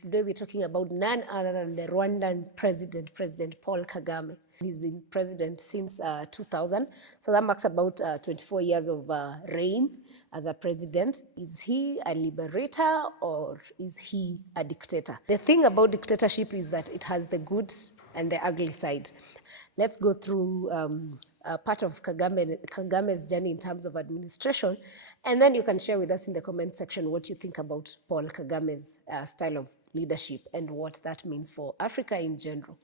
today we're talking about none other than the Rwandan president, President Paul Kagame. He's been president since 2000, so that marks about 24 years of reign as a president. Is he a liberator or is he a dictator? The thing about dictatorship is that it has the good and the ugly side. Let's go through part of Kagame's journey in terms of administration, and then you can share with us in the comment section what you think about Paul Kagame's style of leadership and what that means for Africa in general.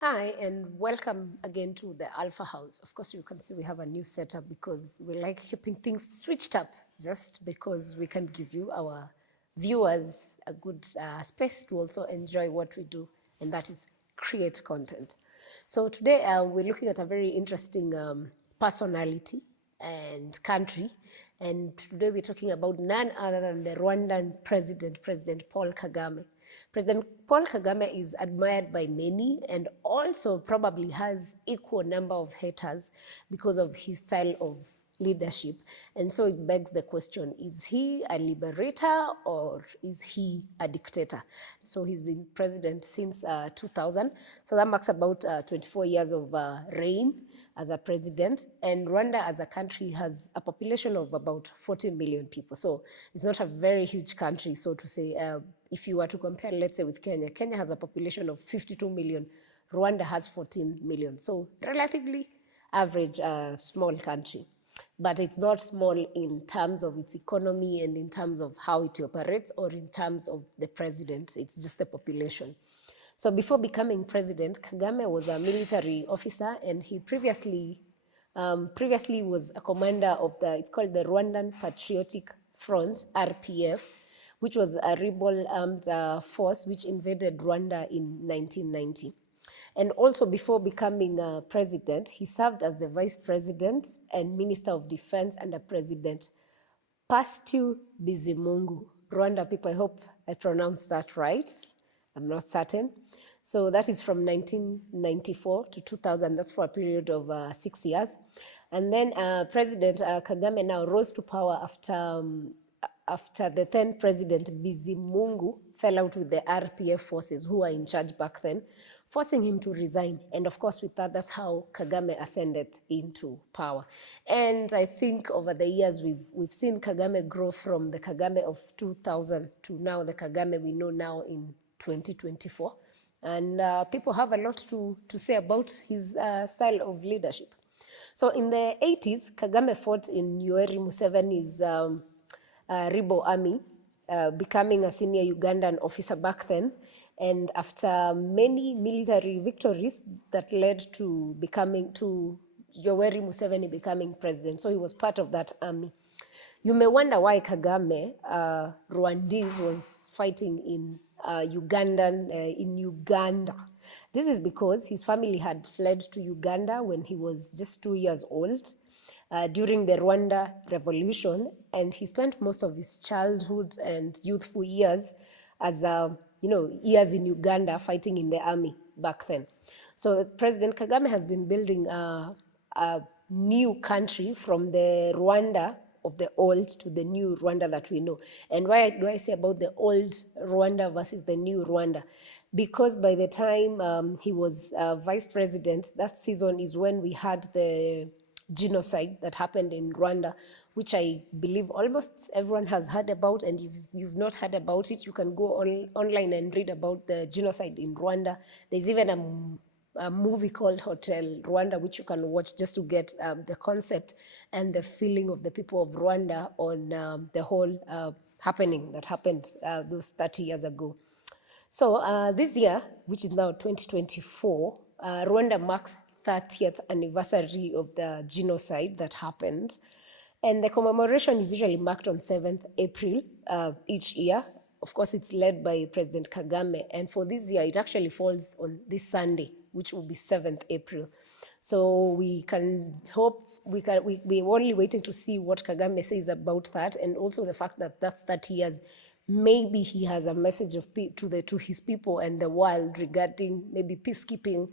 Hi, and welcome again to the Alpha House. Of course, you can see we have a new setup because we like keeping things switched up, just because we can give you, our viewers, a good space to also enjoy what we do, and that is create content. So today we're looking at a very interesting personality and country, and today we're talking about none other than the Rwandan president, President Paul Kagame. President Paul Kagame is admired by many and also probably has equal number of haters because of his style of leadership. And so it begs the question, is he a liberator or is he a dictator? So he's been president since 2000. So that marks about 24 years of reign as a president. And Rwanda as a country has a population of about 14 million people. So it's not a very huge country, so to say. If you were to compare, let's say, with Kenya, Kenya has a population of 52 million. Rwanda has 14 million. So relatively average, small country. But it's not small in terms of its economy and in terms of how it operates or in terms of the president. It's just the population. So before becoming president, Kagame was a military officer, and he previously was a commander of it's called the Rwandan Patriotic Front, RPF, which was a rebel armed force which invaded Rwanda in 1990. And also before becoming president, he served as the vice president and minister of defense under President Paul Bizimungu. Rwanda people, I hope I pronounced that right. I'm not certain. So that is from 1994 to 2000. That's for a period of 6 years. And then President Kagame now rose to power after the then President Bizimungu fell out with the RPF forces who were in charge back then, forcing him to resign. And of course, with that, that's how Kagame ascended into power. And I think over the years, we've seen Kagame grow from the Kagame of 2000 to now the Kagame we know now in 2024. And people have a lot to say about his style of leadership. So in the 80s, Kagame fought in Yoweri Museveni's rebel army, becoming a senior Ugandan officer back then. And after many military victories that led to Yoweri Museveni becoming president. So he was part of that army. You may wonder why Kagame, Rwandese, was fighting in Uganda. This is because his family had fled to Uganda when he was just 2 years old during the Rwanda Revolution, and he spent most of his childhood and youthful years as years in Uganda fighting in the army back then. So President Kagame has been building a new country from the Rwanda of the old to the new Rwanda that we know. And why do I say about the old Rwanda versus the new Rwanda? Because by the time he was vice president, that season is when we had the genocide that happened in Rwanda, which I believe almost everyone has heard about. And if you've not heard about it, you can go online and read about the genocide in Rwanda. There's even a movie called Hotel Rwanda, which you can watch just to get the concept and the feeling of the people of Rwanda on the whole happening that happened those 30 years ago. So this year, which is now 2024, Rwanda marks 30th anniversary of the genocide that happened. And the commemoration is usually marked on 7th April each year. Of course, it's led by President Kagame. And for this year, it actually falls on this Sunday, which will be 7th April. So we can hope, we're only waiting to see what Kagame says about that, and also the fact that that's 30 years. Maybe he has a message to his people and the world regarding maybe peacekeeping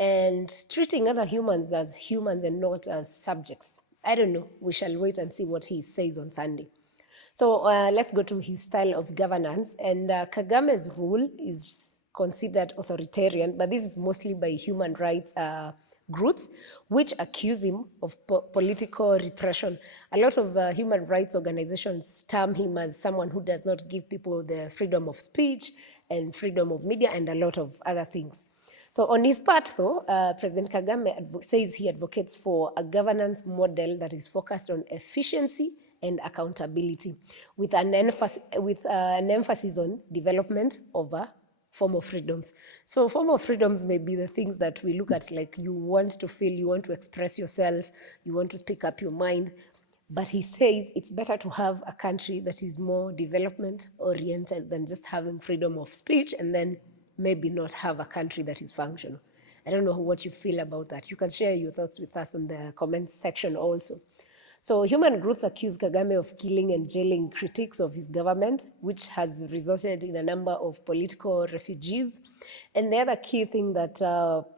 and treating other humans as humans and not as subjects. I don't know. We shall wait and see what he says on Sunday. So let's go to his style of governance. And Kagame's rule is considered authoritarian, but this is mostly by human rights groups, which accuse him of political repression. A lot of human rights organizations term him as someone who does not give people the freedom of speech and freedom of media and a lot of other things. So on his part, though, President Kagame says he advocates for a governance model that is focused on efficiency and accountability, with an emphasis on development over formal freedoms. So formal freedoms may be the things that we look at, like you want to feel, you want to express yourself, you want to speak up your mind. But he says it's better to have a country that is more development oriented than just having freedom of speech and then maybe not have a country that is functional. I don't know what you feel about that. You can share your thoughts with us on the comments section also. So human groups accuse Kagame of killing and jailing critics of his government, which has resulted in a number of political refugees. And the other key thing that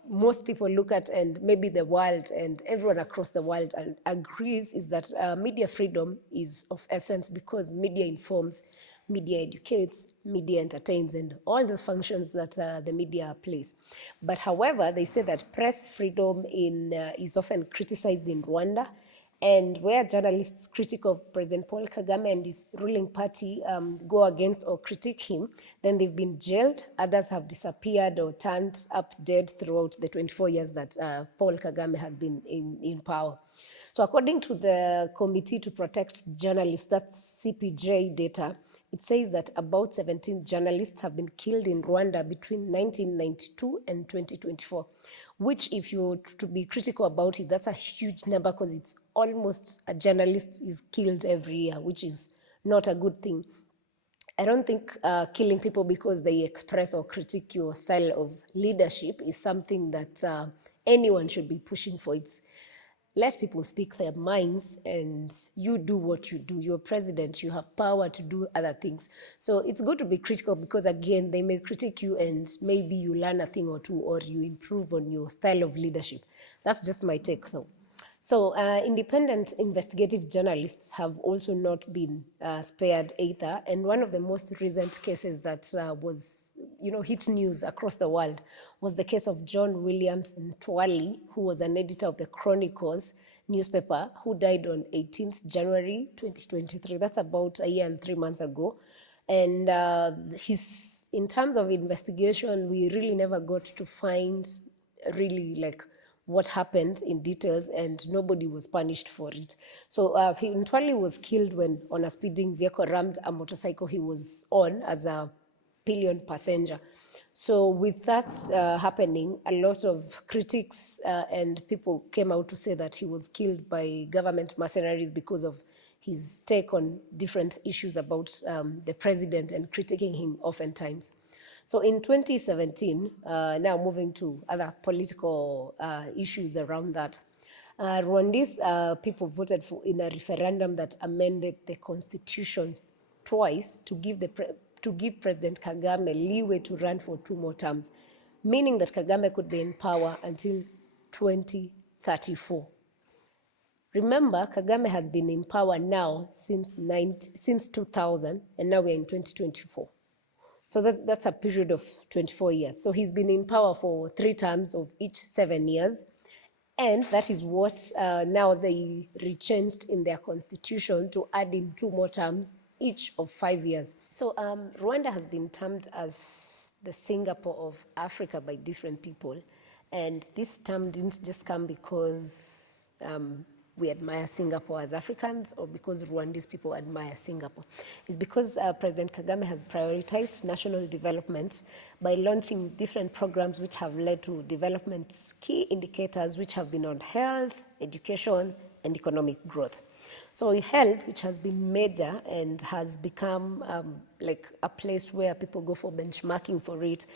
most people look at, and maybe the world and everyone across the world agrees, is that media freedom is of essence because media informs, media educates, media entertains, and all those functions that the media plays. But however, they say that press freedom is often criticized in Rwanda, and where journalists critical of President Paul Kagame and his ruling party go against or critique him, then they've been jailed. Others have disappeared or turned up dead throughout the 24 years that Paul Kagame has been in power. So according to the Committee to Protect Journalists, that's CPJ data, it says that about 17 journalists have been killed in Rwanda between 1992 and 2024, which, if you were to be critical about it, that's a huge number because it's almost a journalist is killed every year, which is not a good thing. I don't think killing people because they express or critique your style of leadership is something that anyone should be pushing for. It's let people speak their minds and you do what you do. You're president, you have power to do other things. So it's good to be critical because, again, they may critique you and maybe you learn a thing or two or you improve on your style of leadership. That's just my take, though. So independent investigative journalists have also not been spared either. And one of the most recent cases that was hit news across the world was the case of John Williams Ntwali, who was an editor of the Chronicles newspaper, who died on 18th January 2023. That's about a year and 3 months ago. And in terms of investigation, we really never got to find really like what happened in details, and nobody was punished for it. So Ntwali was killed when on a speeding vehicle rammed a motorcycle he was on as a pillion passenger. So with that happening, a lot of critics and people came out to say that he was killed by government mercenaries because of his take on different issues about the president and critiquing him oftentimes. So in 2017, now moving to other political issues around that, Rwandese people voted in a referendum that amended the constitution twice to give President Kagame leeway to run for 2 more terms, meaning that Kagame could be in power until 2034. Remember, Kagame has been in power now since 2000, and now we're in 2024. So that's a period of 24 years. So he's been in power for 3 terms of each 7 years. And that is what now they rechanged in their constitution to add in 2 more terms, each of 5 years. So Rwanda has been termed as the Singapore of Africa by different people. And this term didn't just come because we admire Singapore as Africans or because Rwandese people admire Singapore. It's because President Kagame has prioritized national development by launching different programs which have led to development key indicators which have been on health, education, and economic growth. So health, which has been major and has become like a place where people go for benchmarking for it,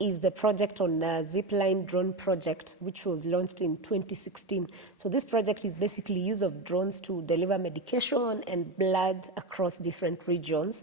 is the project on Zipline drone project, which was launched in 2016. So this project is basically use of drones to deliver medication and blood across different regions.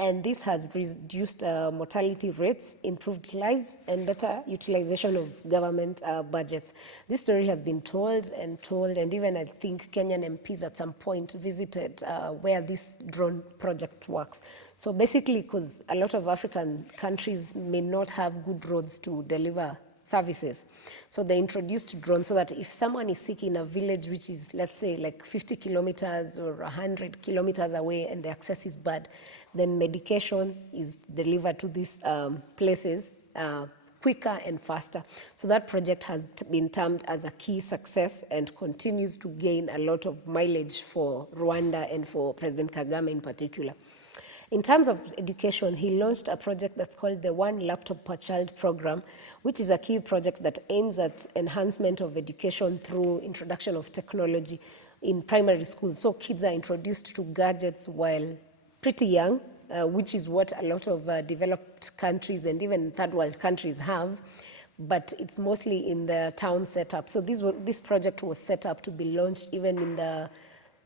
And this has reduced mortality rates, improved lives, and better utilization of government budgets. This story has been told, and even I think Kenyan MPs at some point visited where this drone project works. So basically, because a lot of African countries may not have good roads to deliver services. So they introduced drones so that if someone is sick in a village which is, let's say, like 50 kilometers or 100 kilometers away and the access is bad, then medication is delivered to these places quicker and faster. So that project has been termed as a key success and continues to gain a lot of mileage for Rwanda and for President Kagame in particular. In terms of education, he launched a project that's called the One Laptop Per Child program, which is a key project that aims at enhancement of education through introduction of technology in primary schools. So kids are introduced to gadgets while pretty young, which is what a lot of developed countries and even third world countries have, but it's mostly in the town setup. So this project was set up to be launched even in the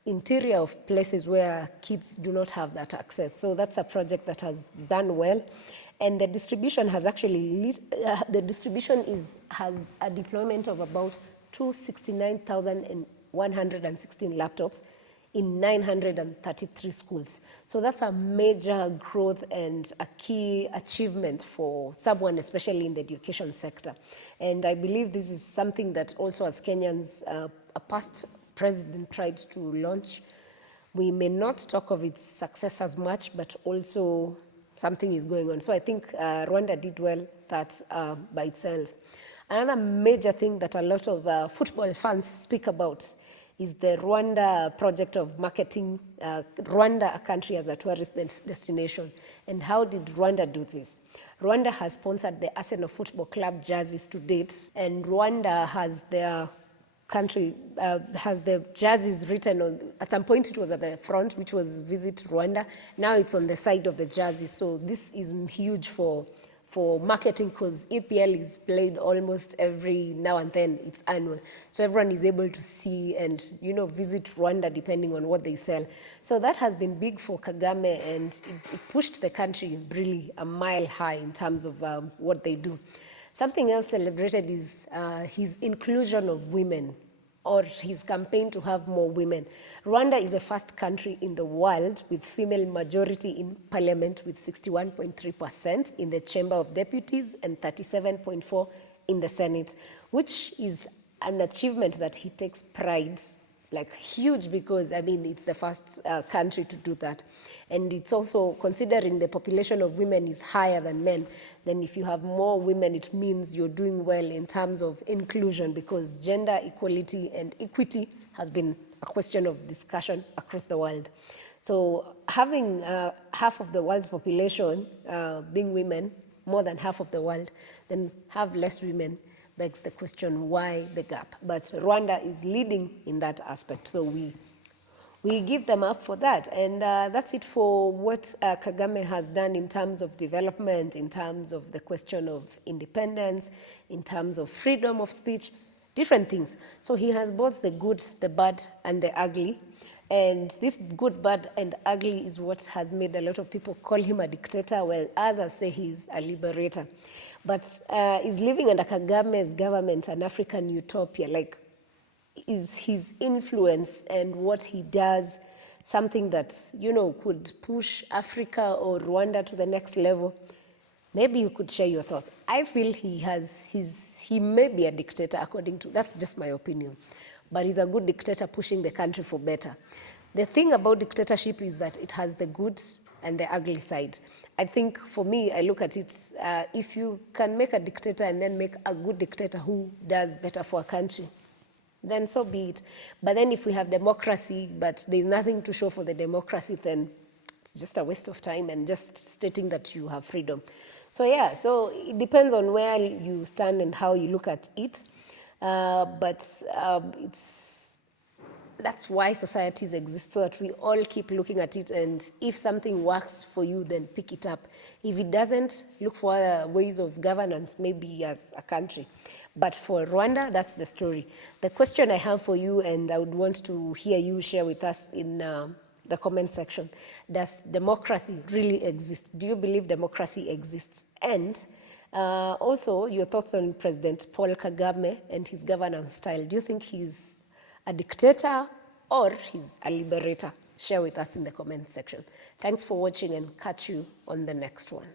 interior of places where kids do not have that access. So that's a project that has done well. And the distribution has actually, has a deployment of about 269,116 laptops in 933 schools. So that's a major growth and a key achievement for someone, especially in the education sector. And I believe this is something that also as Kenyans, a past president tried to launch. We may not talk of its success as much, but also something is going on. So I think Rwanda did well that by itself. Another major thing that a lot of football fans speak about is the Rwanda project of marketing Rwanda, a country, as a tourist destination. And how did Rwanda do this? Rwanda has sponsored the Arsenal Football Club jerseys to date, and Rwanda has their country has the jerseys written on, at some point it was at the front, which was Visit Rwanda. Now it's on the side of the jersey. So this is huge for marketing, because EPL is played almost every now and then. It's annual. So everyone is able to see and, visit Rwanda depending on what they sell. So that has been big for Kagame, and it pushed the country really a mile high in terms of what they do. Something else celebrated is his inclusion of women, or his campaign to have more women. Rwanda is the first country in the world with female majority in parliament, with 61.3% in the Chamber of Deputies and 37.4% in the Senate, which is an achievement that he takes pride, like huge, because it's the first country to do that. And it's also, considering the population of women is higher than men, then if you have more women, it means you're doing well in terms of inclusion, because gender equality and equity has been a question of discussion across the world. So having half of the world's population being women, more than half of the world, then have less women, begs the question, why the gap? But Rwanda is leading in that aspect, so we give them up for that. And that's it for what Kagame has done in terms of development, in terms of the question of independence, in terms of freedom of speech, different things. So he has both the good, the bad, and the ugly. And this good, bad, and ugly is what has made a lot of people call him a dictator, while others say he's a liberator. But is living under Kagame's government an African utopia? Like, is his influence and what he does something that, could push Africa or Rwanda to the next level? Maybe you could share your thoughts. I feel he may be a dictator, that's just my opinion. But he's a good dictator pushing the country for better. The thing about dictatorship is that it has the good and the ugly side. I think for me, I look at it, if you can make a dictator and then make a good dictator who does better for a country, then so be it. But then if we have democracy, but there's nothing to show for the democracy, then it's just a waste of time and just stating that you have freedom. So so it depends on where you stand and how you look at it. That's why societies exist, so that we all keep looking at it, and if something works for you, then pick it up. If it doesn't, look for other ways of governance, maybe as a country. But for Rwanda, that's the story. The question I have for you, and I would want to hear you share with us in the comment section. Does democracy really exist? Do you believe democracy exists? And also your thoughts on President Paul Kagame and his governance style. Do you think he's a dictator or he's a liberator? Share with us in the comment section. Thanks for watching and catch you on the next one.